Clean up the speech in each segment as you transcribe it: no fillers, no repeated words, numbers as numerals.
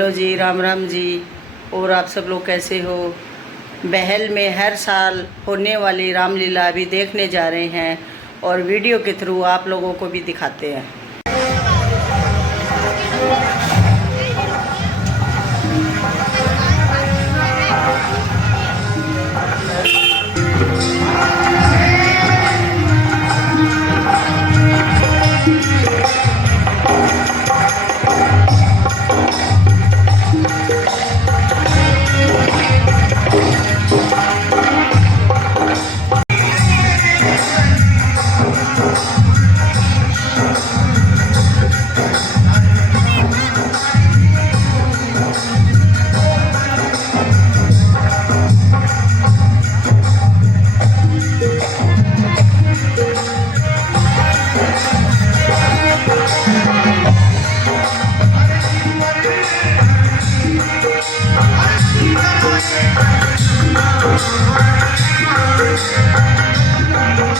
Hello जी, राम राम जी। और आप सब लोग कैसे हो? बहल में हर साल होने वाली रामलीला अभी देखने जा रहे हैं और वीडियो के थ्रू आप लोगों को भी दिखाते हैं।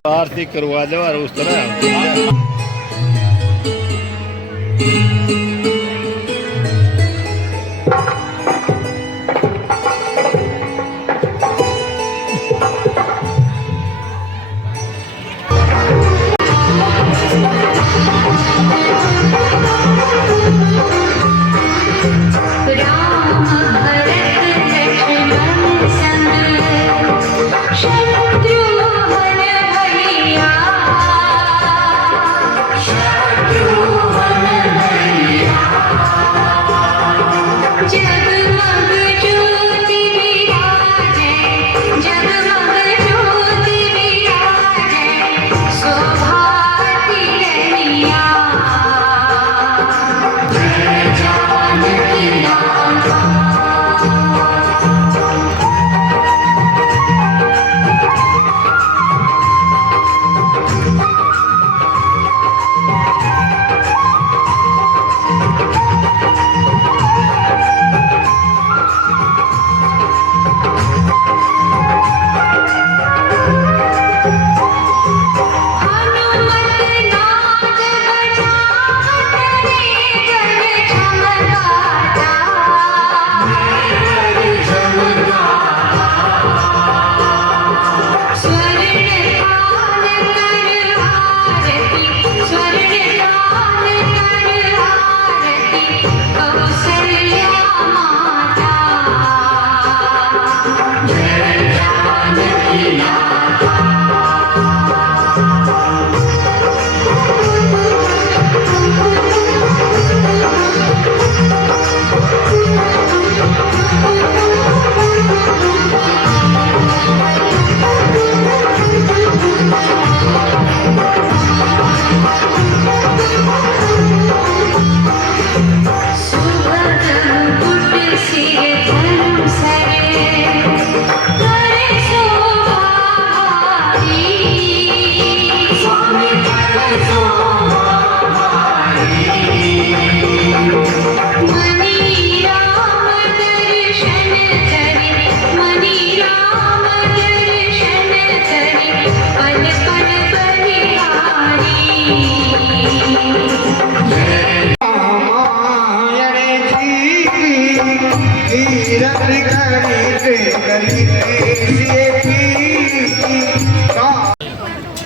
आरती करवा दो और उस तरह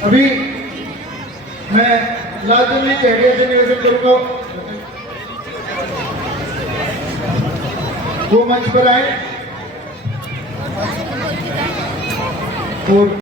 अभी मैं लाजमी कैरियर से निवेदन करूंगा वो मंच पर आए और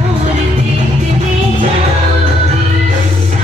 मोर देखने जाऊंगी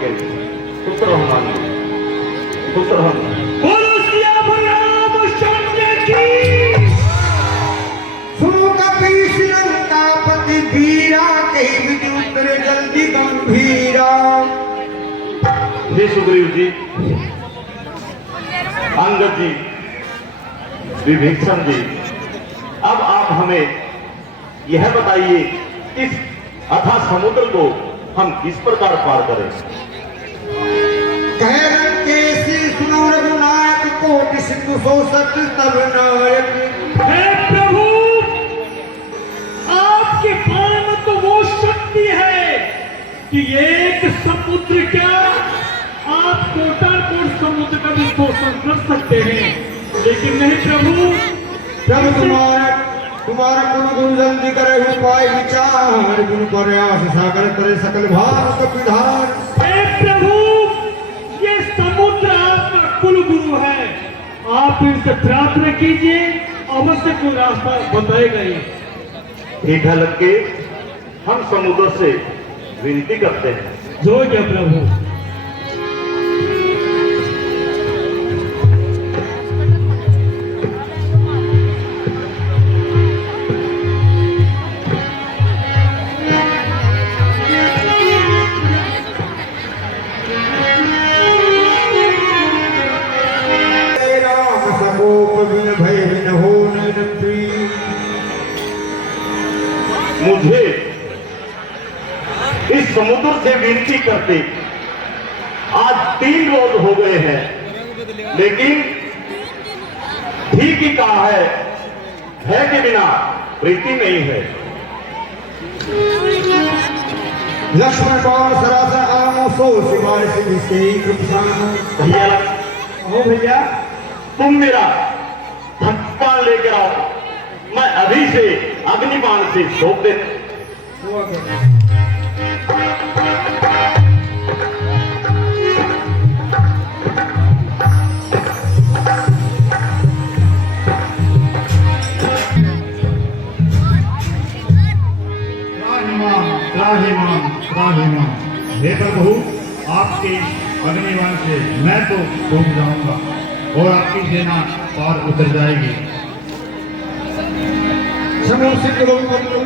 के लिए पुत्र हनुमान पुत्र सुनो कपीश लंकापति वीरा कही विदुतर जल्दी गंभीरा। हे सुग्रीव जी, अंगद जी, विभीषण जी, अब आप हमें यह बताइए इस अथाह समुद्र को हम किस प्रकार पार करें। कह केसी सुनो रघुनायक कोटि सिंधु शोषक तब नायक। हे प्रभु, आपके पास में तो वो शक्ति है कि एक समुद्र क्या आप कोटाकोट समुद्र का भी शोषण कर सकते हैं, लेकिन नहीं प्रभु। प्रभु तुम्हारा गुण गुण जल्दी करे उपाय विचार गुण प्रयास सागर करे सकल भारत विधान। हे प्रभु, ये समुद्र आपका कुल गुरु है, आप इनसे प्रार्थना कीजिए, अवश्य कोई रास्ता बताएगा ये। ठीक है लड़के, हम समुद्र से विनती करते हैं। जो क्या प्रभु। मुझे इस समुद्र से विनती करते आज 3 रोज हो गए हैं, लेकिन ठीक ही कहा है के बिना प्रीति नहीं है। लक्ष्मण पवन सरासर आमो सो शिवाय सिंह से कृपा। भैया ओ भैया, तुम मेरा धनुष लेकर आओ, मैं अभी से अग्निबाण से सौंप देता। हे प्रभु, आपके अग्निबाण से मैं तो डूब जाऊंगा और आपकी सेना पार उतर जाएगी।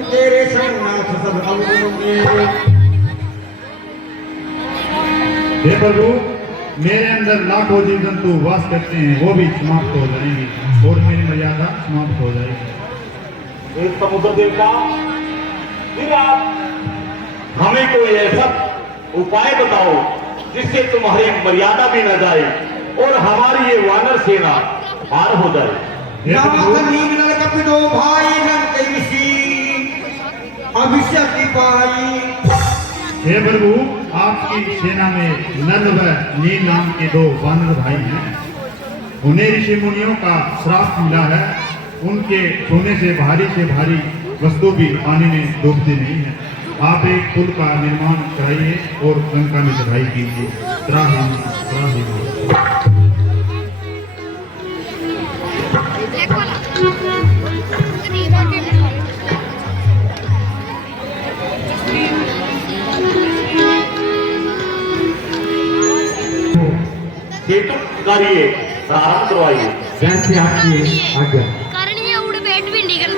तेरे शरणार्थ सब अवगुण मेरे। हे प्रभु, मेरे अंदर लाखों जीव जंतु वास करते हैं, वो भी समाप्त हो जाएंगे और मेरी मर्यादा समाप्त हो जाएगी। एक समुद्र देवता, फिर आप हमें कोई ऐसा उपाय बताओ जिससे तुम्हारी मर्यादा भी न जाए और हमारी ये वानर सेना पार हो जाए। हे प्रभु, कपितो भाई अभिषेक पाई। हे प्रभु, आपकी सेना में नल व नील नाम के 2 वानर भाई हैं। उन्हें ऋषि मुनियों का श्राप मिला है, उनके सोने से भारी वस्तु भी पानी में डूबती नहीं है। आप एक पुल का निर्माण कराइए और लंका में चढ़ाई कीजिए। त्राहिमाम। सेतु कार्य प्रारंभ करवाइए। जैसे आपकी आज्ञा। करनी उड़ बैठ भी निकल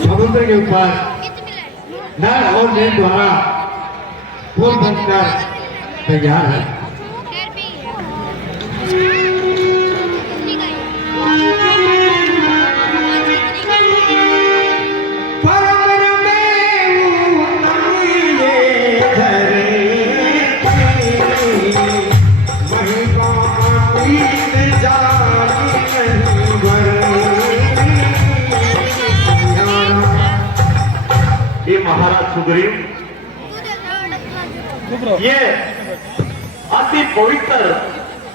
समुद्र के ऊपर नर और नील द्वारा फूल बनकर तैयार है। ये महाराज सुग्रीव, ये अति पवित्र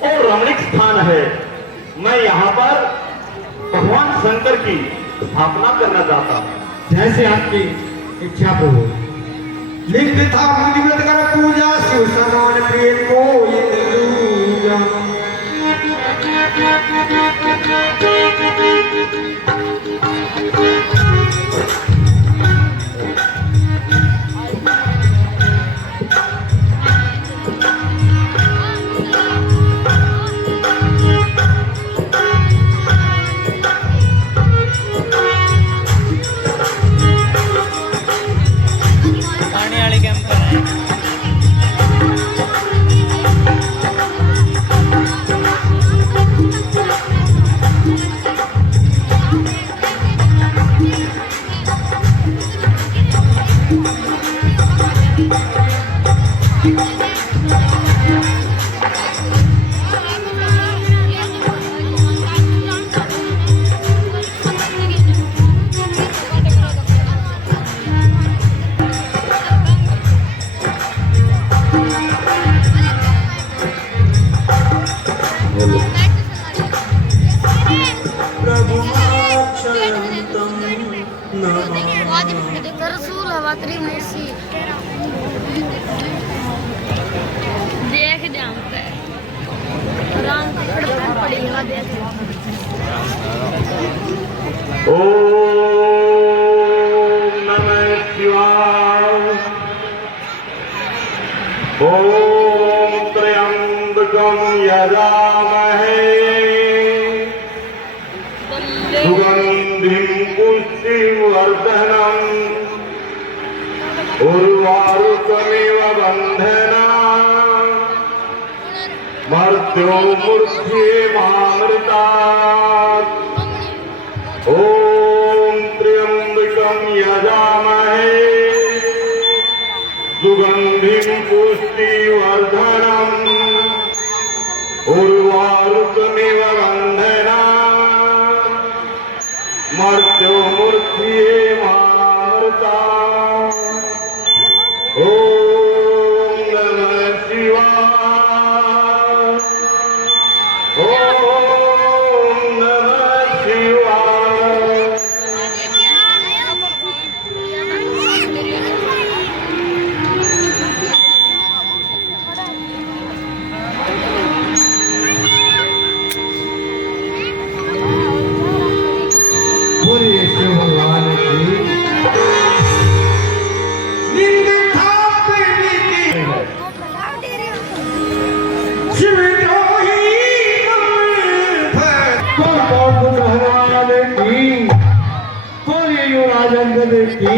और रमणीक स्थान है। मैं यहाँ पर भगवान शंकर की स्थापना करना चाहता हूँ। जैसे आपकी इच्छा प्रभु। लिंग था मुनिव्रत कर पूजा शिव समान प्रिय को ये दूजा। रसूल हवा तेरी मर्सी देख जाम पे राम की खड़पड़ पड़ी है देख। ओम नमः शिवाय। ओम त्र्यंबकं यजामहे सुगंधिं पुष्टिवर्धनम् उर्वारुकमिव बन्धनान् मर्त्यो मूर्ध्येमामृतात्। ओम त्र्यंबकं यजामहे सुगंधिं पुष्टिवर्धनम् उर्वारुकमिव बन्धनान् मर्त्यो मूर्ध्येमामृतात्। ओम नमः शिवाय। ओम नमः शिवाय। बोलिए शिव भगवान की। लिंग था प्रीति शिव द्रोही कौन कौन भगवान की। बोलिए युवराज अंगद की।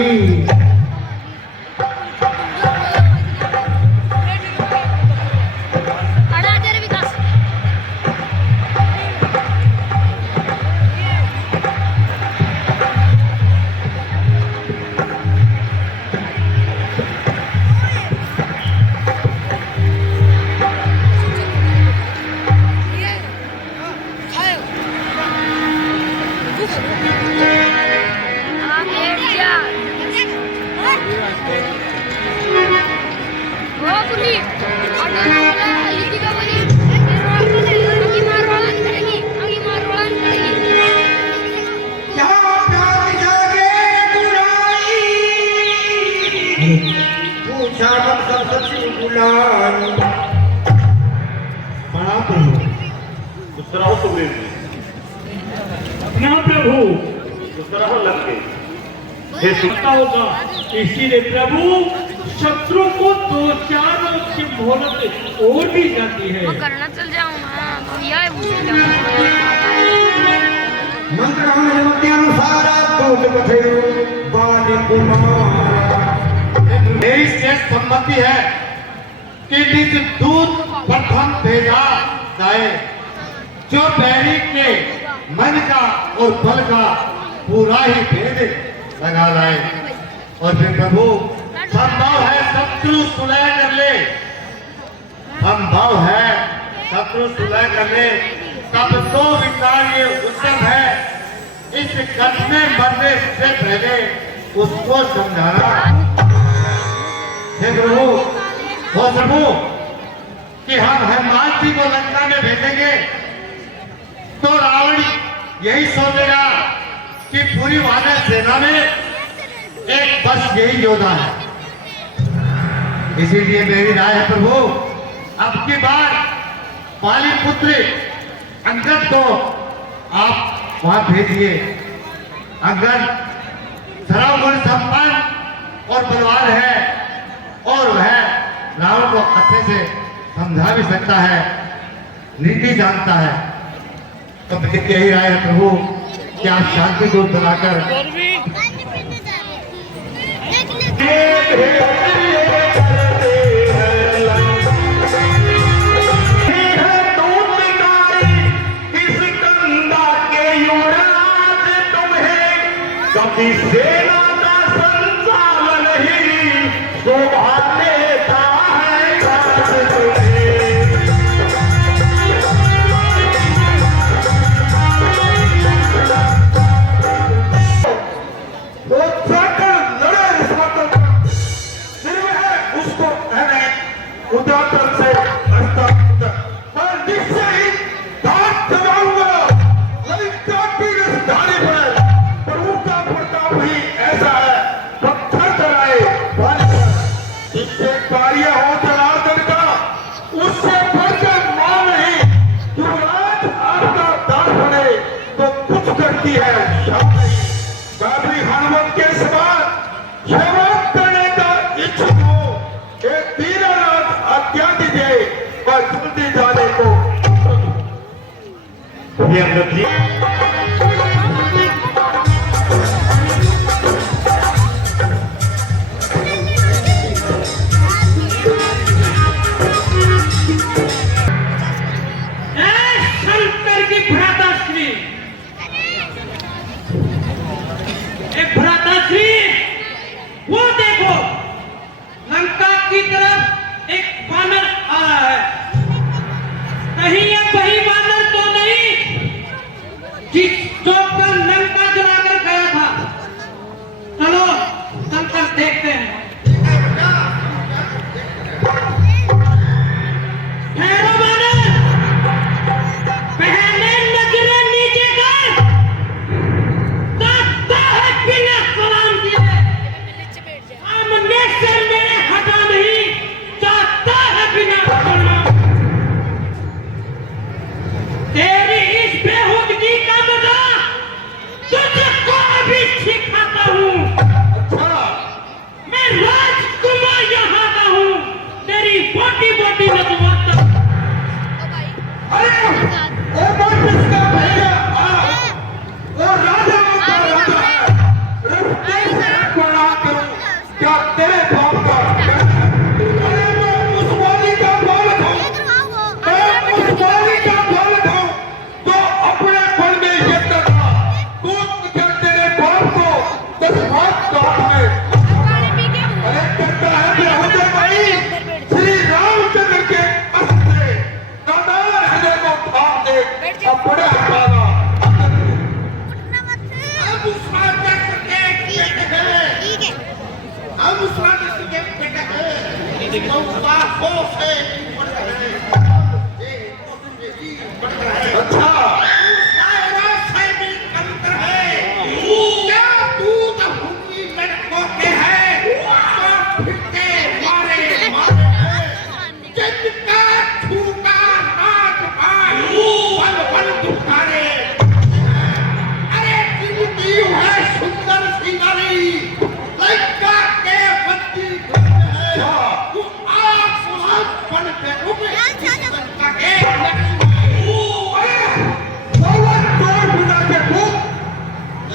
दूसरा हो सुग्रीव जी, अपना प्रभु दूसरा हो लंकेश। ये सुनता होगा, इसीलिए प्रभु शत्रु को 2-4 रोज की मोहलत और भी जाती है। मैं करना चल जाऊँ ना तो यह मंत्र अनुसार तो कथे बाली कुमार मेरी शेष सम्मति है कि निज दूत प्रथम भेजा जाए, जो बैरी के मन का और बल का पूरा ही भेद लगा लाए। और फिर प्रभु संभव है शत्रु सुलह कर ले, संभव है शत्रु सुलह कर ले, तब तो विचार ये उत्तम है इस कट में मरने से पहले उसको समझाना। हे प्रभु, हो प्रभु कि हम हनुमान जी को लंका में भेजेंगे तो रावण यही सोचेगा कि पूरी वानर सेना में एक बस यही योद्धा है। इसीलिए मेरी राय है प्रभु, अब की बार पाली पुत्र अंगद को आप वहां भेजिए। अंगद सर्वगुण संपन्न और बलवान है और वह रावण को अच्छे से समझा भी सकता है, नीति जानता है। तो यही राय है प्रभु कि आप शांति दूत बनाकर कभी सेना का संचालन ही शोभा देता है खास तुम्हें। वो जाकर लड़े स्वातंत्र सिर्फ है उसको कहने उदाहरण से पर जिससे ही दांत दबाऊंगा ललिता की राजधानी पर प्रभु का प्रताप ही ऐसा है, पत्थर चलाए जिससे कार्य हो जनार्दन का उससे बढ़कर मां नहीं। युवराज आपका दास बने तो कुछ करती है काबरी हनुमत के समान सेवा करने का इच्छुक हो, एक दीनानाथ आज्ञा दीजिए और जल्दी जाने को। ये अंगद जी शंकर की भ्राताश्री, एक भ्राताश्री, वो देखो लंका की तरफ एक वानर आ रहा है। कहीं ये वही वानर तो नहीं जिस चौकन लंका जलाकर गया था? चलो चलकर देखते हैं। ठहरो वानर, पहले नजरें नीचे कर, ताकता है बिना सलाम किए सामने से मेरे हटा नहीं, ताकता है बिना सलाम। तेरी इस बेहूदगी का मजा तुझको अभी सिखाता हूँ। मैं राजकुमार यहाँ का हूँ, तेरी बोटी बोटी नचवाता हूँ। क्या तेरे बाप का अरे मैं उस वाली का बालक हूँ, मैं उस वाली का बालक हूँ तो अपने पल में ये करना कूद कर तेरे बाप को 10 हाथ काट में। अरे कहता है बेहुदे भाई श्री रामचंद्र के अस्त्र नादान हृदय को फाड़ दे अपने हटाना। अब उस राजचंद्र के बेटे हैं, अब उस राजचंद्र के बेटे हैं, तो बापों से अच्छा सारा सैनिक तंत्र है, क्या दूध हुक्की लड़कों के हैं, तो फिरके मारे मारे हैं, जिनका छूटा राजपाल पल पल दुखारे। अरे जिनकी है सुंदर सी नारी लंका के बत्ती है, वो आग बन के उगे लंका के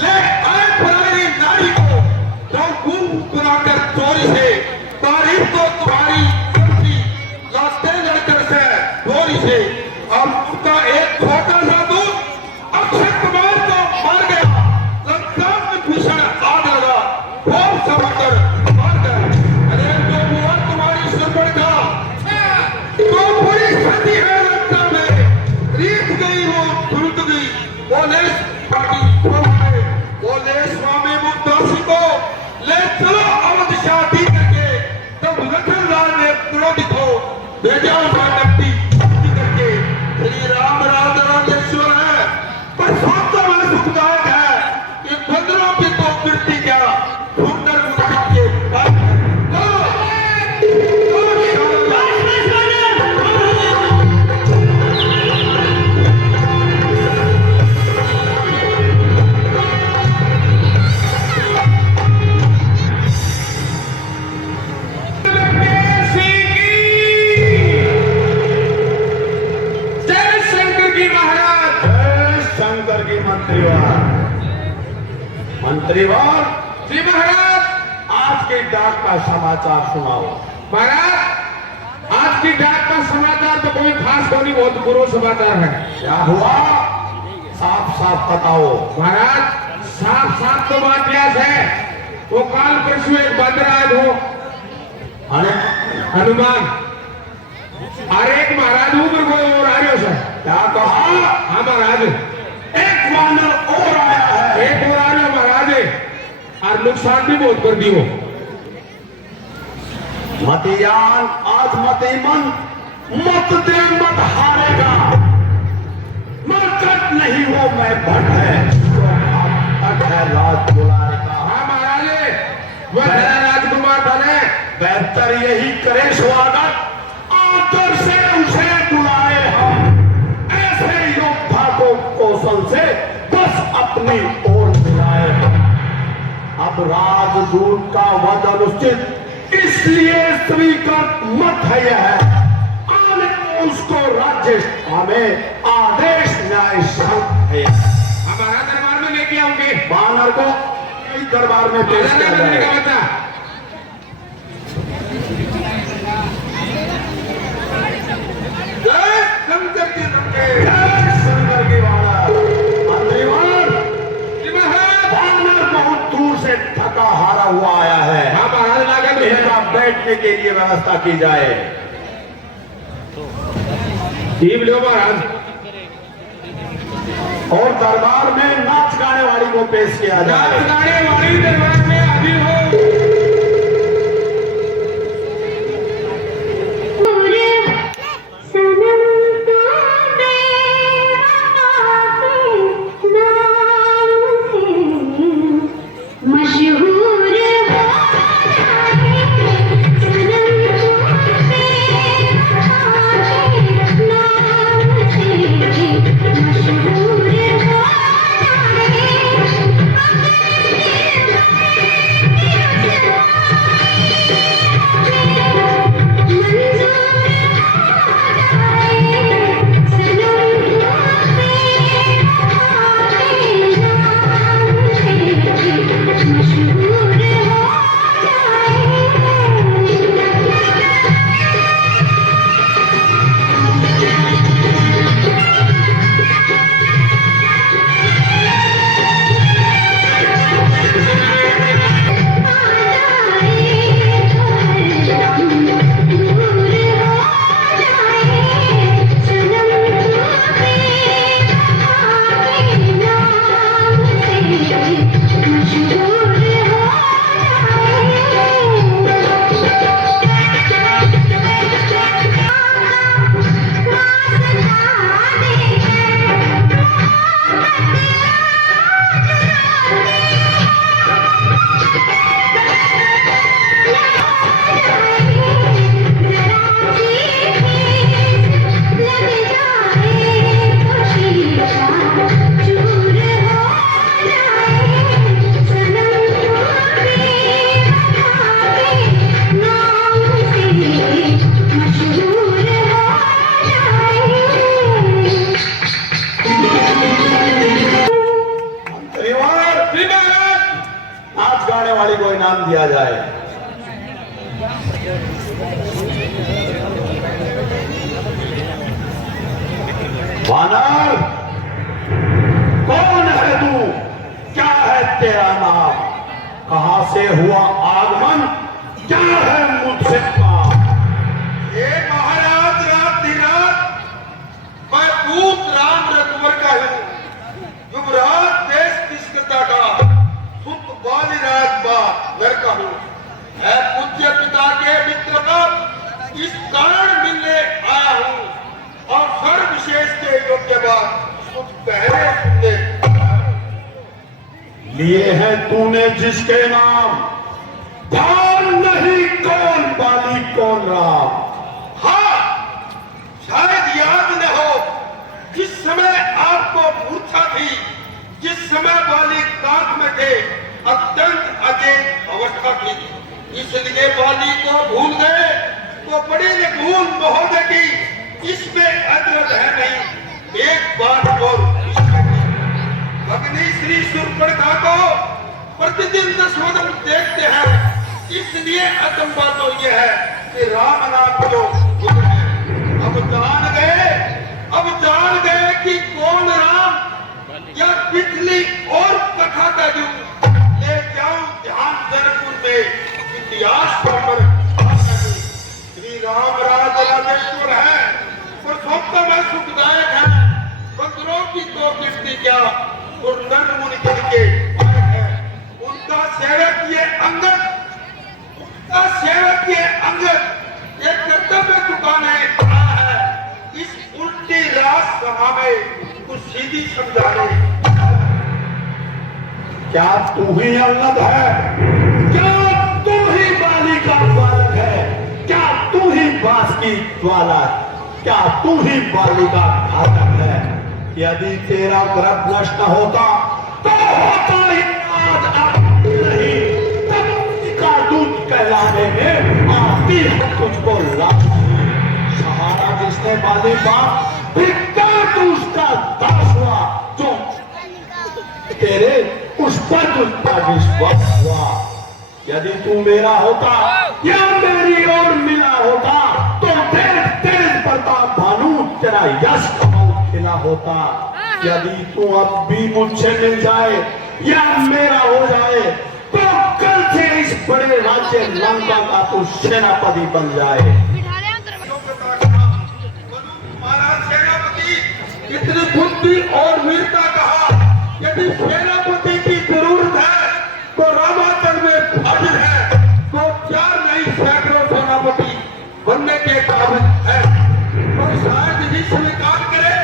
ले आए पुरानी नारी को तो चोरी से तो शक्तिशाली से और उनका एक छोटा सा दूत अक्षय कुमार को मर गया। लंका में भीषण आग लगा, और समंदर मर गए। अरे जो हुआ तुम्हारी सुरमण का तो बड़ी क्षति है लंका में। रीत गई वो धुलत गई, बोले पार्टी बोले स्वामी मुक्तासी को ले चलो अवध शादी करके। तब लखन लाल ने क्रोधित हो भेजा उनका नकटी करके। श्री राम राजेश्वर है, पर सोचता मैं सुखदायक है कि बंदरों की तो कीर्ति क्या सुंदर मुकुट के बाल है। मंत्रीवार जी महाराज, आज के डाक का समाचार सुनाओ। महाराज आज की डाक का समाचार तो कोई खास नहीं, बहुत बुरा समाचार है। क्या हुआ, साफ साफ बताओ। महाराज साफ साफ तो बात यह है, वो काल परसों एक बदराज हो हनुमान और एक महाराज ऊपर कोई और आ रहे हो सर। क्या कहा? हाँ महाराज, एक वानर और आया है। एक और आ रहे हो महाराज, और नुकसान भी बहुत कर दी हो। मतियान आज मतिमन मत दे मत हारेगा। मरकट नहीं हो मैं भट है, तो अब है राज बुलाने का। हाँ महाराज, वह राजकुमार बने, बेहतर यही करे स्वागत, आदर से उसे बुलाए हम। ऐसे योद्धा को कौशल से बस अपनी ओर मिलाए हम। अब राजदूत का वध अनुचित इसलिए स्वीकार मत है। यह आने उसको राज्य हमें आदेश न्याय संत है। हमारा दरबार में लेके आओगे। बानर को दरबार में पेश किया जाए। जय शंकर की रखे, जय शंकर की वाला। मंत्रीवान बानर बहुत दूर से थका हारा हुआ आया है। हाँ महाराज लागत इनका बैठने के लिए व्यवस्था की जाए। ठीक लो महाराज। और दरबार में नाच गाने वाली को पेश किया जाए। नाच गाने वाली दरबार में अभी हो। मशहूर बानर, कौन है तू? क्या है तेरा नाम? कहां से हुआ आगमन? क्या है मुझसे काम? हे महाराज, रात रात मैं दूत राम रघुवर का हूँ, युवराज देश तिष्कता का, सुत बालिराज बा नर का हूँ। है पूज्य पिता के मित्र का इस कारण मिलने आया हूँ और सर्व विशेष के योग्य बात कुछ पहले सुनने लिए हैं तूने जिसके नाम, ध्यान नहीं कौन बाली कौन राम। हाँ, शायद याद न हो जिस समय आपको मूर्छा थी, जिस समय बाली कांख में थे, अत्यंत अचेत अवस्था थी, इसलिए बाली को भूल गए। तो बड़ी निगून महोदय की इसमें अदरद है नहीं। एक बात और अग्नि श्री सूर्पणखा को प्रतिदिन दशवदन देखते हैं, इसलिए अचंबा तो यह है कि राम नाम जो बुद्ध है। अब जान गए कि कौन राम या पिछली और कथा का युग। ले जाऊं ध्यान जनकपुर में इतिहास पर श्री राम राजेश्वर है, पुरुषोत्तम है, सुखदायक है, बंदरों की तो कीर्ति क्या और नर मुनि के है। उनका सेवक ये अंगद, उनका सेवक ये अंगद ये कर्तव्य चुकाने आया है। इस उल्टी रात सभा में कुछ सीधी समझाने। क्या तू ही अंगद है? क्या तू ही बाली का बालक है? क्या तू ही बास की ज्वाला? क्या तू ही बाली का घातक है? यदि तेरा ग्रह नष्ट न होता तो होता ही आज नहीं, तब का दूध कहलाने में आती है तुझको लाभ। सहारा जिसने बाली बाप तू उसका दास हुआ, जो तेरे उस पर तुझका विश्वास हुआ। यदि तू मेरा होता या मेरी ओर मिला होता तो तेज प्रताप भानु तेरा यश कमल खिला होता। यदि तू अब भी मुझसे मिल जाए या मेरा हो जाए तो कल से इस बड़े राज्य लंका का तू सेनापति बन जाए। महाराज सेनापति इतनी बुद्धि और वीरता कहा। यदि सेनापति की जरूरत है तो रामाचल में हाजिर है। तो 4 नहीं सैकड़ों सेनापति बनने के काबिल है। तो शायद ही स्वीकार करे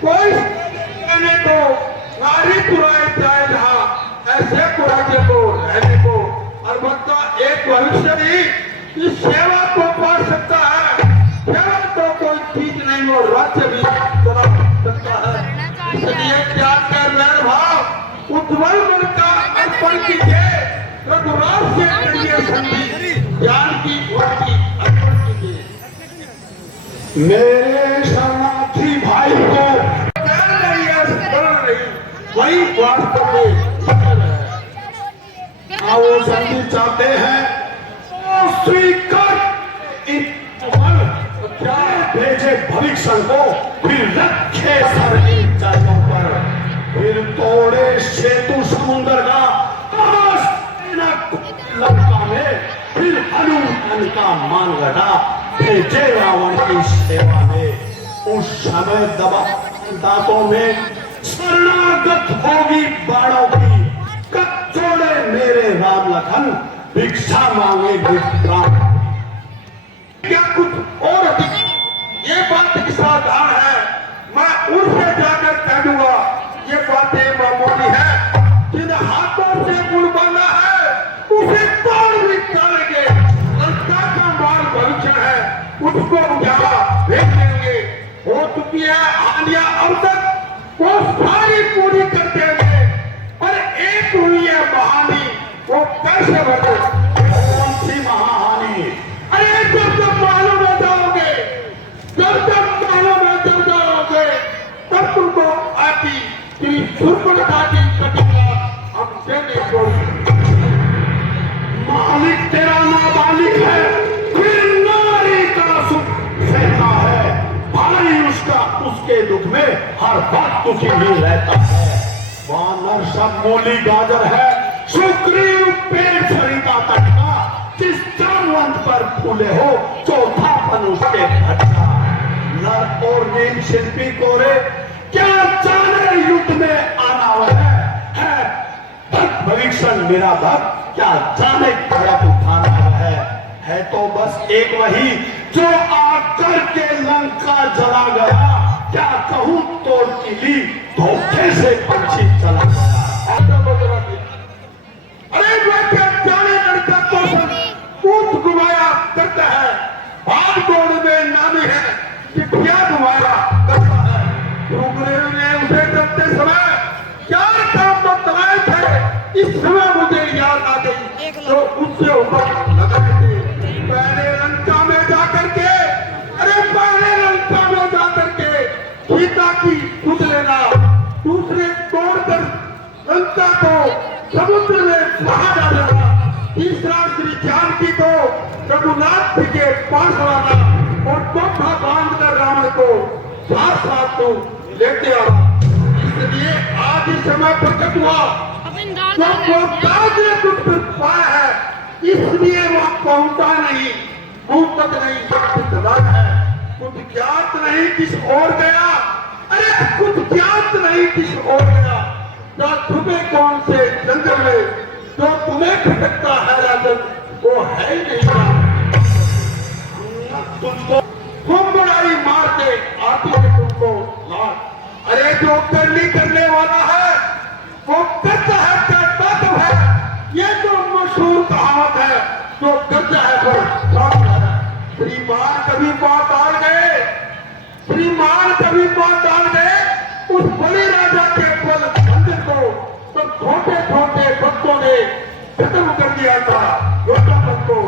कोई कहने को नारी पुराए जाए जहाँ ऐसे पुराने को रहने को। अलबत्ता एक भविष्य भी इस सेवा को पा सकता है। सेवा तो कोई चीज नहीं हो, राज्य भी चला सकता है। इसलिए त्याग कर नर भाव उज्ज्वल मन का अर्पण कीजिए। रघुराज से करिए संधि, ज्ञान की भक्ति अर्पण कीजिए। मेरे शरणार्थी भाई को वही वास्तव में वो संधि चाहते हैं तो स्वीकार। क्या भेजे भविष्य को, फिर रखे सर ऊंचाइयों पर, फिर तोड़े सेतु समुद्र का, लंका में फिर हनुमान का मान घटा, भेजे रावण की सेवा में। उस समय दबा दांतों में शरणागत होगी बाणों की, कब छोड़े मेरे राम लखन, भिक्षा मांगे विश्राम। क्या कुछ और अधिक ये बात के साधारण है। मैं उनसे जाकर कह दूंगा ये बातें मामूली है। जिन हाथों से गुण बना है उसे तोड़ भी डालेंगे। लंका का माल भविष्य है, उसको यहाँ भेज देंगे। हो चुकी है हानियां अब तक, वो सारी पूरी कर देंगे। पर एक हुई है महानी, वो कैसे बने? कौन सी महाहानि? अरे जब मालूम में जाओगे, जब मालूम में जब जाओगे, तब तुमको आती श्री सूर्पणखा की कटिका हम देने को। मालिक तेरा नाबालिग है, फिर नारी का सुख सहता है, भाई उसका उस उसके दुख में हर वक्त दुखी ही रहता है। वानर सब मूली गाजर है, सुग्रीव पेड़ सरिता तट का, जिस जामवंत पर फूले हो चौथा पन उसके घटका। नर और नील शिल्पी कोरे क्या जाने युद्ध में आना है भविष्य मेरा भक्त क्या जाने खड़क उठाना है तो बस एक वही जो आकर के लंका जला गया। क्या कहूं तोड़ किली धोखे से पंछी चला गया। अरे क्या जाने लड़का तो पूत घुमाया करता है, भाग दौड़ में नामी है, चिट्ठिया घुमाया करता है। सुग्रीव ने उसे करते समय क्या काम बतलाए थे, इस समय मुझे याद आ गई तो उससे ऊपर लगाए थे। पहले लंका में जाकर के, अरे पहले लंका में जाकर के सीता की सुध लेना, दूसरे तोड़कर लंका को समुद्र में बहा डालना, तीसरा श्री जानकी को रघुनाथ जी के पास लाना और चौथा बांधकर रावण को साथ साथ तो लेते आना। इसलिए आज इस समय प्रकट हुआ तो वो कार्य कुछ पाया है, इसलिए वह पहुंचा नहीं, मुंह तक नहीं चला है। कुछ ज्ञात नहीं किस ओर गया, अरे कुछ ज्ञात नहीं किस ओर गया। क्या तुम्हें कौन से जंगल में जो तुम्हें खटकता है राजन वो है नहीं। तुमको खूब बड़ाई मार के आती है तुमको लाट। अरे जो करनी करने वाला है वो करता है, करता तो है। ये तो मशहूर कहावत है, जो करता है वो करता है। श्रीमान कभी बात डाल गए, श्रीमान कभी बात डाल गए उस बड़े राजा के बल मंदिर को तो छोटे छोटे भक्तों ने खत्म कर दिया था। योद्धा भक्त को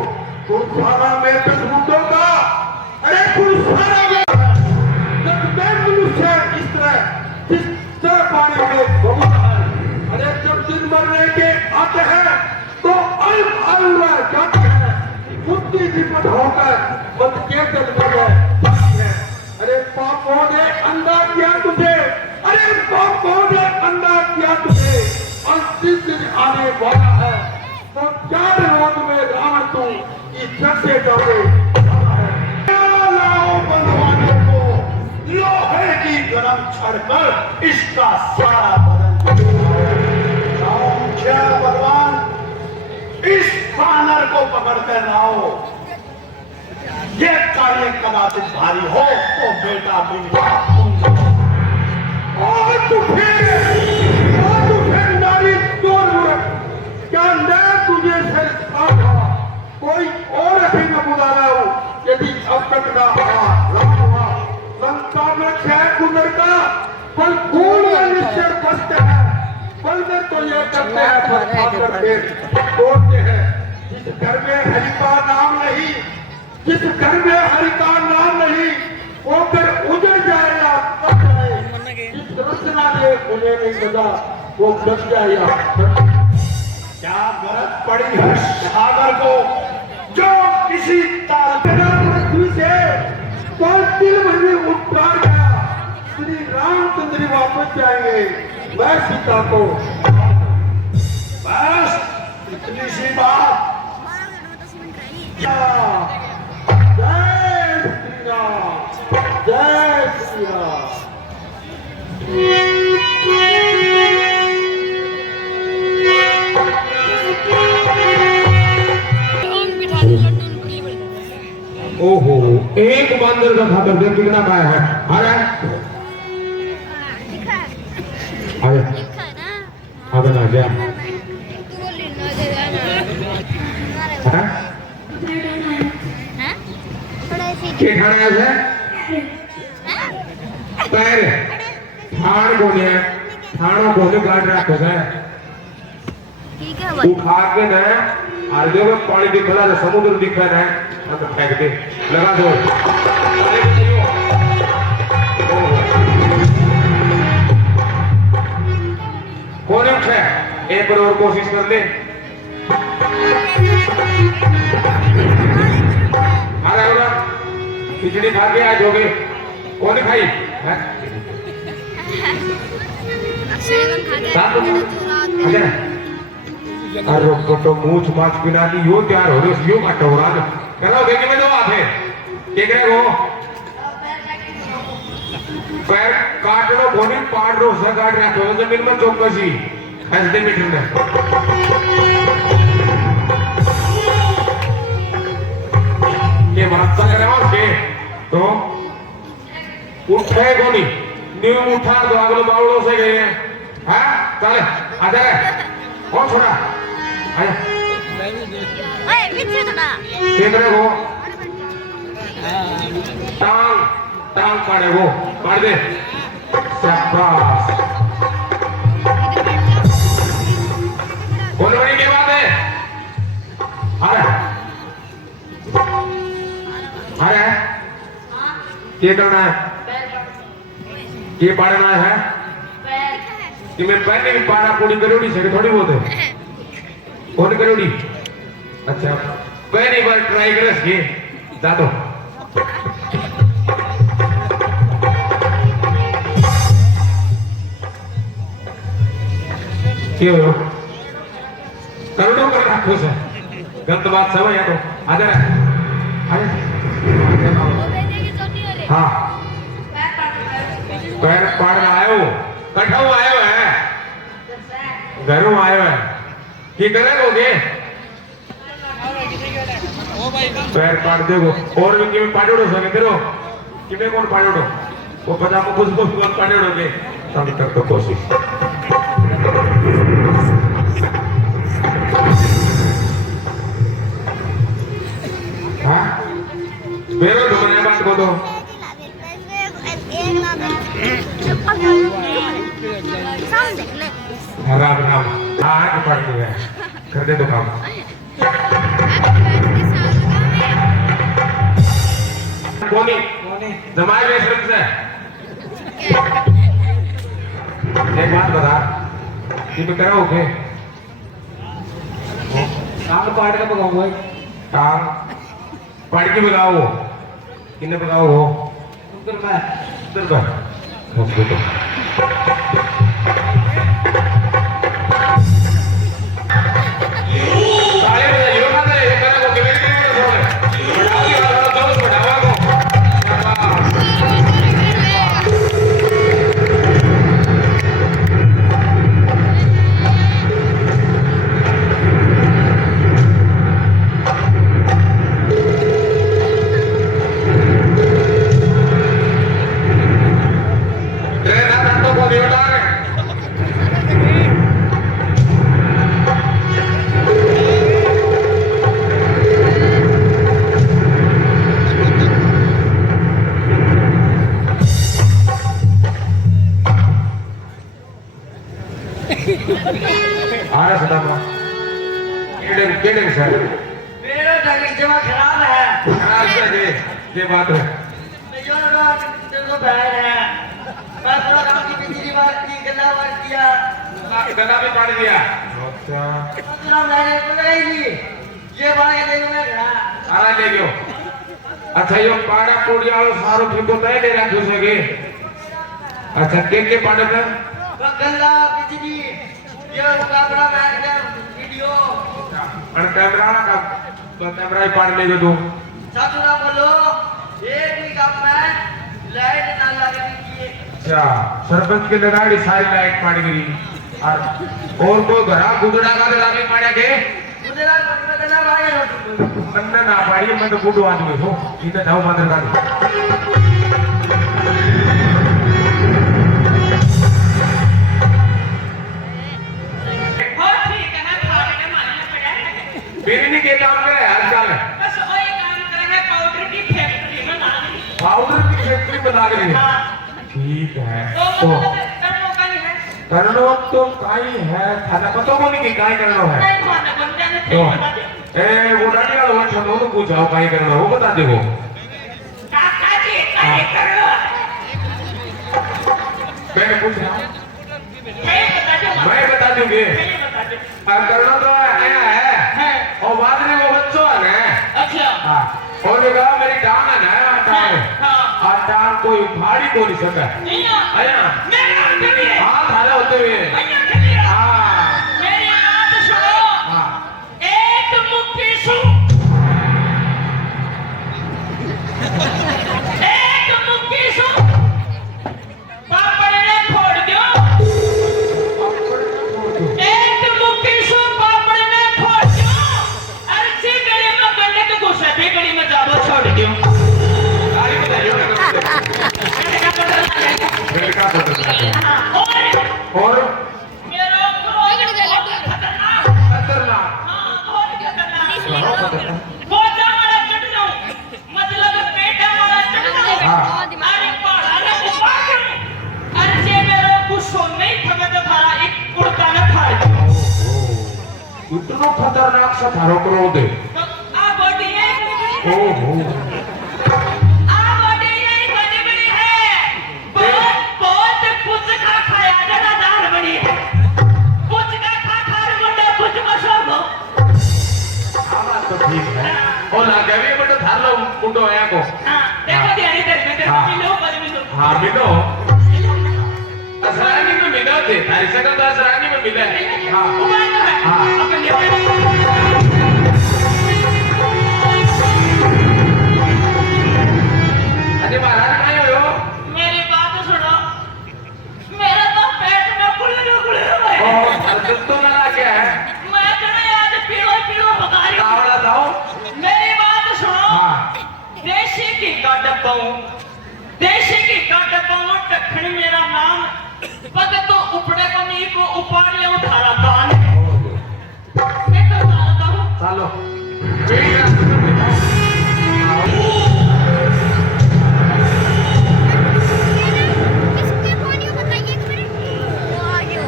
कुरुक्षेत्र में 10 मुद्दों का, अरे कुरुक्षेत्र में जब मैं मनुष्य इस तरह जिस तरह पानी में घूमता है, अरे जब दिन मरने के आते हैं तो अल्प जाते हैं, बुद्धि विपद होकर बद के चल गए। अरे पापों ने अंधा किया तुझे, अरे पापों ने अंधा किया तुझे, अंतिम दिन आने वाला है तो 4 रोज में रावण तू इज्जत से जाओगे। लाओ बनवाने को लोहे की गरम छड़कर इसका सारा बदन लाओ। मुखिया भगवान इस बानर को पकड़कर लाओ। ये कार्य कदाचित भारी हो तो बेटा बिंदा और तू फिर नारी चोर क्या मैं तुझे से कोई और अभी न बुला रहा हूं। यदि अब तक ना हुआ लंका में 6 कुंडर का फल फूल में निश्चय बसते हैं, फल में तो ये करते हैं फल खाकर पेट तोड़ते हैं। जिस घर में हरि का नाम नहीं, जिस घर में हरि का नाम नहीं वो घर उजड़ जाएगा, कट जाए। जिस रचना ने मुझे नहीं सजा वो कट जाएगा। क्या गरज पड़ी है सागर को जो किसी पृथ्वी से कौन 3 महीने उतार गया। श्री रामचंद्र वापस जाएंगे, मैं सीता को बस इतनी सी बात। जय श्री राम, जय श्री राम। ओहो, एक बंदर का खाकर देख कितना पाया है। अरे अरे अबे ना क्या के खाने से पैर थान कोने थानों कोने गाड़ रखो है। उठा के ना आगे में पानी दिख रहा है, समुद्र दिख रहा है, अब फेंक दे लगा दो। कौन है? एक बार और कोशिश कर ले। अरे खिचड़ी खा के आज हो गए कौन खाई हैं? साथ में अच्छा अरे तो मूछ माछ बिना की यो तैयार हो रही यो काटो राज करो देखिए मैं तो बात है के करे वो पैर काट लो बोनी पाड़ लो सर काट रखो जमीन में चौकसी हंसदे मीटर में ये बात कर रहा हूं के तो उठे कोनी न्यू उठा तो अगले बावड़ों से गए हैं चले आ जा कौन छोड़ा आया के करे वो टांग टांग पाड़े वो पाड़ दे शाबाश कौन बड़ी के बात है अरे ये करना है ये पाड़ना है कि मैं पहले भी पाड़ा पूरी करोड़ी से थोड़ी बहुत है कौन करोड़ी अच्छा पहली बार ट्राई करस के जा दो क्यों हो करोड़ों कर रखो से गलत बात सब है तो आजा हाँ पैर पाड़ना आयो कठाऊ आयो है घरों आयो है की करे लोगे पैर पाड़ देगो और भी किमें पाड़ोड़ो सके तेरो किमें कौन पाड़ोड़ो वो पता को कुछ कौन पाड़ोड़ोगे तब तक तो कोशिश हाँ बेरो तुम्हारे बात को तो राम राम हाँ पढ़ लिया कर दे तो काम कोनी जमाए में सिर्फ से एक बात बता कि मैं करा ओके टांग पाड़ के पकाऊंगा टांग पाड़ के पकाओ किन्ने पकाओ हो उधर पर तो ये बात है गला भी पाड़ दिया आरा ले गयो अच्छा यो पाड़ा पूड़ी वालो सारो फिको तय ले रखो सके अच्छा के पाड़े पे गल्ला बिजली ये मुकाबला मैच का वीडियो और कैमरा ही पाड़ ले दो सब ना बोलो एक भी काम में लाइट ना लगनी चाहिए अच्छा सरपंच के लगाड़ी सारी लाइट पाड़ गई और कोई घरा गुदड़ा का लगा पाड़ा के गुदड़ा बदला भाई बंदा ना पाड़ी मैं तो गुड आदमी हूं इधर जाओ मादर का बिजली के काम करे हर साल बस वही काम करेंगे पाउडर की फैक्ट्री बना ली पाउडर की फैक्ट्री बना रही है ठीक है तो करनो तो काई है थाना पता को नहीं कि काई करनो है तो ए वो डाली वाला वो छोड़ो तो पूछो काई करना वो बता दे वो काका जी काई करनो मैं पूछ रहा हूं मैं बता दूंगी करना तो आया है और बाद में वो बच्चों है अच्छा हां और कहा मेरी टांग है ना टांग कोई फाड़ी को नहीं सका आया हाँ थारे होते हुए हाँ मेरी बात सुनो हाँ एक मुक्की सु एक मुक्की सु पापड़ ने फोड़ दो एक मुक्की सु पापड़ ने फोड़ दो अर्जी गली में गले के गुस्से भी गली में जाबो छोड़ दो गाड़ी में जाइए और मेरो क्रोध बहुत खतरनाक खतरनाक वो वाला चढ़ जाऊं मतलब पेटा वाला चढ़ जाऊं हाँ। अरे पहाड़ा ने ऊपर जाऊं अरे जे मेरो गुस्सो नहीं थमे तो थारा एक कुर्ता ने फाड़ दो इतना खतरनाक सा थारो क्रोध है तो आ बॉडी है ओहो आ बॉडी है बड़ी बड़ी है बहुत बहुत कुछ खा खाया जरा दाल बड़ी है कुछ का खा खा मुंडा कुछ मसोगो आवाज तो ठीक है और लगे भी बड़ा थारो मुंडो है को हां देखो ध्यान दे हाँ। मिलो बड़ी मिलो हाँ मिलो असरानी में मिला थे तारी सकल तो असरानी में मिला है हाँ हाँ अपन ले अरे महाराज कहाँ हो मेरी बात सुनो मेरा तो पेट में गुड़गुड़ है और तो मेरा क्या है मैं कहना आज पीलो पीलो पका रही हूं। कावड़ा जाओ मेरी बात सुनो हाँ देसी घी का डब्बा हूं देसी घी का डब्बा हूं टखनी मेरा नाम पग तो उपड़े को नी को उपाड़ ले उठारा दान मैं तो जानता हूं चलो ठीक है किसके वीडियो बताइए एक मिनट वो आ गया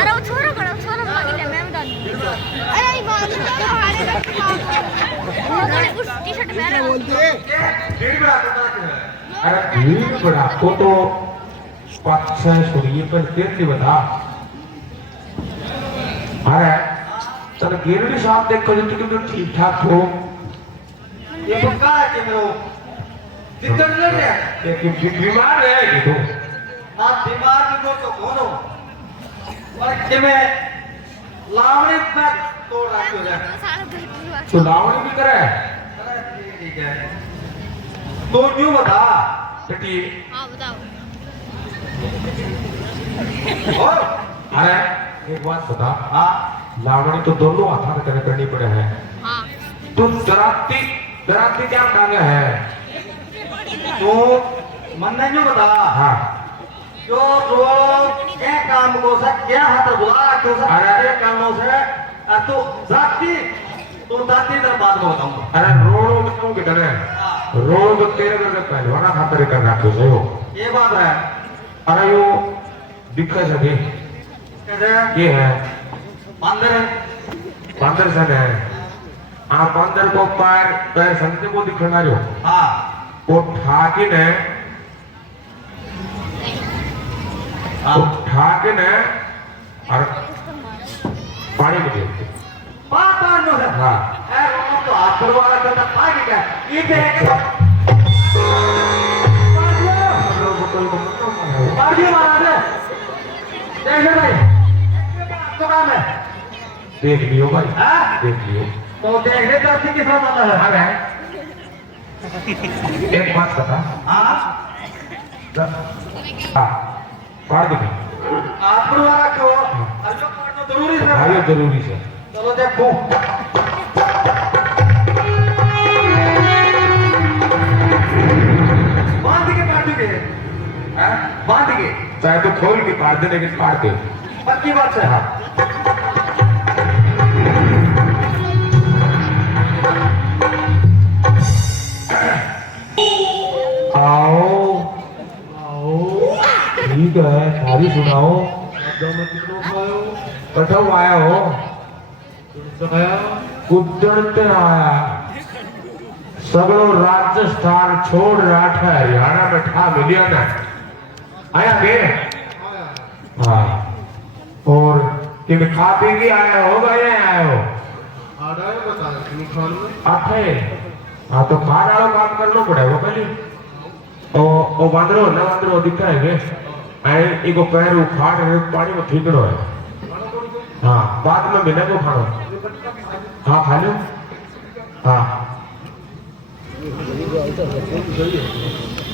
अरे वो छोड़ो बड़ा छोड़ो बाकी ले मैं बता दूं अरे ये बात तो हमारे उस टी-शर्ट में अरे भीड़ बड़ा वो तो पच्चा छोड़िए पर तेरी बता अरे चल गिरवी साहब देखो जो तुम ठीक ठाक हो ये पक्का है कि मेरो दिक्कत लग रहा है ये कि बीमार रहेगी तू आप बीमार की तो कौन हो और कि मैं लावणी में तोड़ रहा हूं तो लावणी भी करे ठीक है तो क्यों बता बेटी हां बताओ और अरे एक बात बता हाँ लावणी तो दोनों हाथों में करनी पड़े हैं हां तू दराती दराती क्या मांगे है तो मन नहीं बता हाँ जो क्या काम को सक क्या हाथ बुला रखो सक अरे। क्या कामों से तो जाती तो जाती दर बात को बताऊंगा अरे रोड में क्यों किधर है रोड तेरे घर में पहलवाना खातर कर रखे हो ये बात है अरे यो दिक्कत है कैसे ये है बंदर है बंदर सन है आप बंदर को पैर समझे को दिखना जो हाँ वो ठाके ने वो ठाके ने और पानी में दे बात बात नो है हाँ ए तो हाथ पर वाला करता पानी का ये देख पानी मारा दे देख भाई तो काम है देख लियो भाई हाँ देख लियो तो देखने का किस बात आता है अरे एक बात बता हाँ हाँ पढ़ दे हाथ पर वाला क्यों अल्लाह पढ़ना जरूरी है भाई जरूरी है चलो देखो बांध के काट के हाँ? बांध के चाहे तो खोल के काट दे लेकिन काट दे पक्की बात है हाँ आओ आओ ठीक है सारी सुनाओ कठो आया हो उद्दड़ते आया सगड़ो राजस्थान छोड़ राठा हरियाणा में ठा मिलिया ना आया के हाँ और तुम खा पी के आया हो गए आए हो आते हाँ तो खाना वाला काम करना पड़ेगा पहले ओ बांदरो ना बांदरो दिखाएंगे आई एगो पैर उखाड़ रहे पानी में फेंकड़ो है हाँ बाद में बिना को खाओ हाँ खा लो हाँ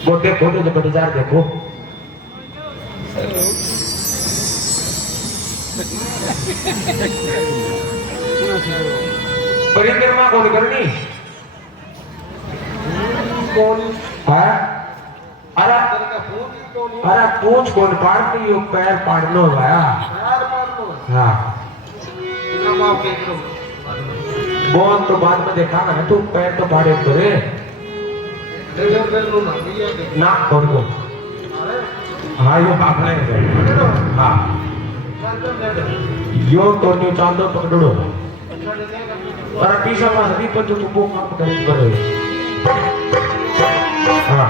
वो देखो तो जब बाजार देखो परिक्रमा कौन करनी है अरे पूछ कौन पाड़ती हो पैर पाड़नो गया हाँ बहुत तो बाद में देखा ना तू पैर तो पाड़े करे ना कौन को हाँ यो आपने हाँ यो तो न्यू चांदो पकड़ो पर पीछा पास भी पर जो तुमको काम करे हाँ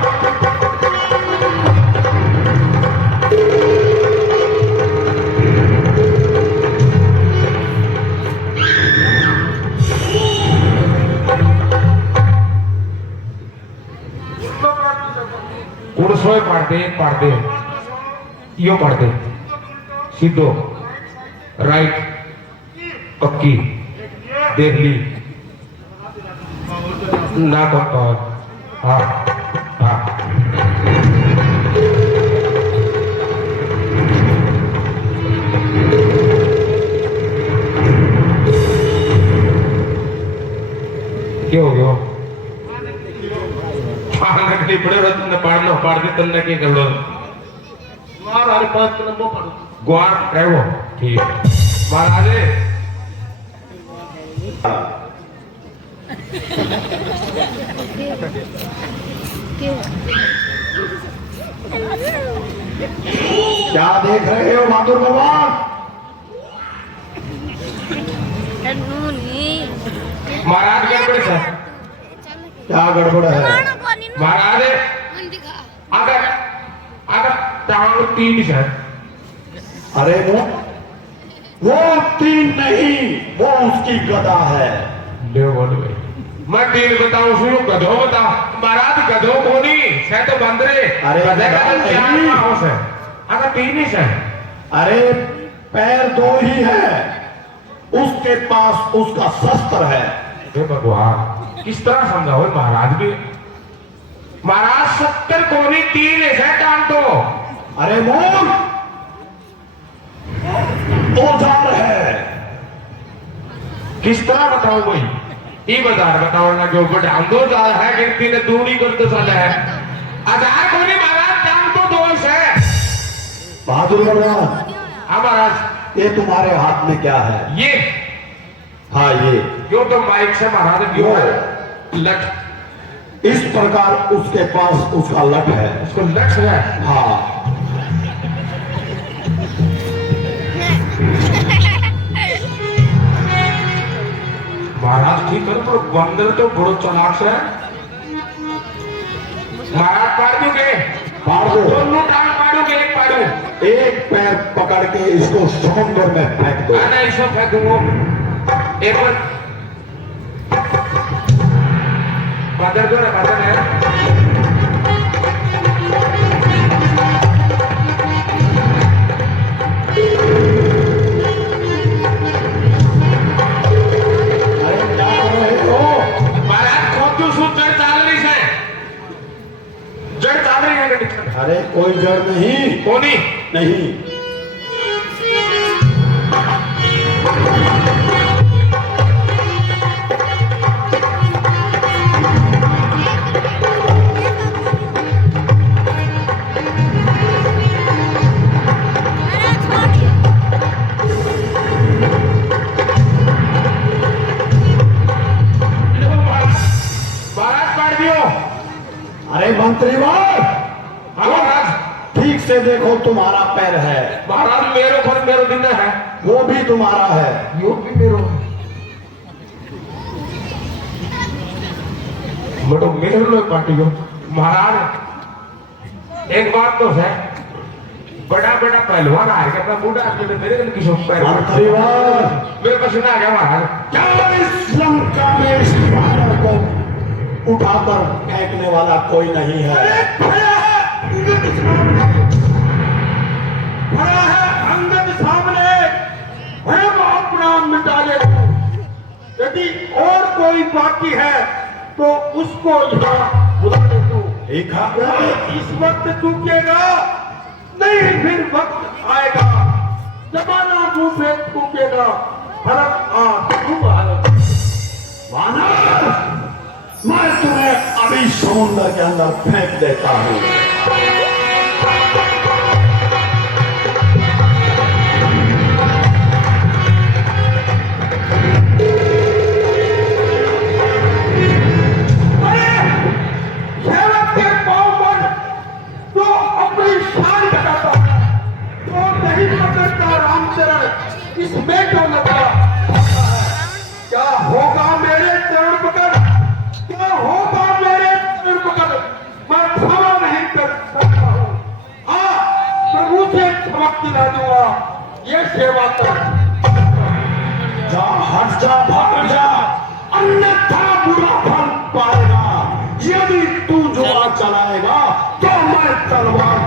कुर्सोय पाड़ते यो पढ़ते सीधो राइट पक्की देख ली ना करता हाँ हाँ क्या हो गया नहीं पड़े तुमने पाड़ना पाड़ते तुमने क्या कर लो ग्वार है वो ठीक महाराज क्या देख रहे हो बहादुर भगवान? महाराज गड़बड़ है क्या गड़बड़ है? महाराज अगर अगर टांग 3 है अरे वो 3 नहीं, वो उसकी गदा है। ले बोल भाई मैं 3 बताऊं सुनो गधो बता महाराज गधो कोनी से तो बंदरे अरे गधे का गधा 4 नहीं। पाँव है अगर 3 ही है अरे पैर 2 ही है, उसके पास उसका शस्त्र है। हे भगवान किस तरह समझाओ महाराज भी महाराज 70 कोनी 3 है टांग तो अरे मोर औजार है। किस तरह बताओ भाई ये बताओ ना जो ऊपर अंदो जा है गिनती ने दूरी करते साले है 1000 कोनी महाराज टांग तो 2 है बहादुर भगवान हाँ महाराज ये तुम्हारे हाथ में क्या है? ये हाँ ये यो तो माइक से महाराज यो लट इस प्रकार उसके पास उसका लट है। उसको लट है हाँ महाराज ठीक है पर बंदर तो बड़ो चालाक है महाराज पाड़ दोगे पाड़ दो। दोनों टांग पाड़ोगे एक पाड़ो एक पैर पकड़ के इसको समुद्र में फेंक दो। आना इसको फेंकूंगा एक बार बदर दो ना बदर है अरे क्या कर रहे हो? महाराज खुद जो सूट जड़ चाल रही है जड़ चाल रही है अरे कोई जड़ नहीं, कोनी नहीं। महाराज पाड़ दियो अरे मंत्रीवर हाँ महाराज ठीक से देखो, तुम्हारा पैर है, महाराज मेरो घर मेरो दिन है वो भी तुम्हारा है। यो भी मेरो बड़ो मेरो लोग पार्टी हो महाराज एक बात तो है बड़ा बड़ा पहलवान आ गया अपना बूढ़ा आदमी ने मेरे किसी पैर मंत्रीवर मेरे पसीना आ गया महाराज क्या इस लंका में इस भारत को उठाकर फेंकने वाला कोई नहीं है? अंगद सामने खड़ा है, अंगद सामने भरम अपना मिटा ले। यदि और कोई बाकी है तो उसको यहाँ बुला ले तू। इस वक्त चूकेगा नहीं, फिर वक्त आएगा जमाना मुंह पे थूकेगा। भारत वानर, मैं तुम्हें अभी समुद्र के अंदर फेंक देता हूँ। शेरत के पाँव पर तो अपनी शान बताता है, तो नहीं पकड़ता रामचरण इसमें क्यों लगा? क्या होगा मेरे चरण पकड़, क्या होगा मेरे चरण पकड़, मैं क्षमा नहीं कर सकता हूँ। हाँ, प्रभु से क्षमा दिला दूंगा, ये सेवा कर। जा, हट जा, भाग जा, अन्यथा बुरा फल पाएगा। यदि तू जुआ चलाएगा तो मैं तलवार